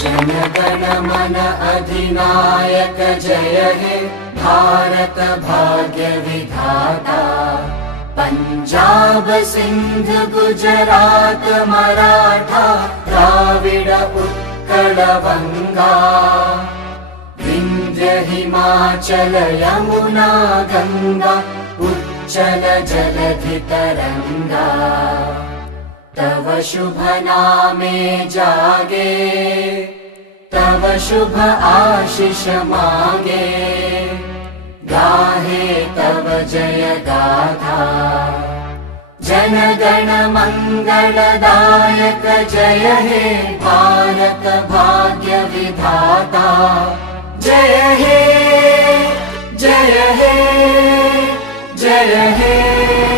जन गण मन अधिनायक जय हे भारत भाग्य विधाता। पंजाब सिंध गुजरात मराठा द्राविड उत्कल बंगा। विंध्य हिमाचल यमुना गंगा उच्चल जलधि तरंगा। तव शुभ नामे जागे तव शुभ आशीष मांगे। गाहे तव जय गाथा जन गण मंगलदायक जय हे भारत भाग्य विधाता। जय हे जय हे जय हे।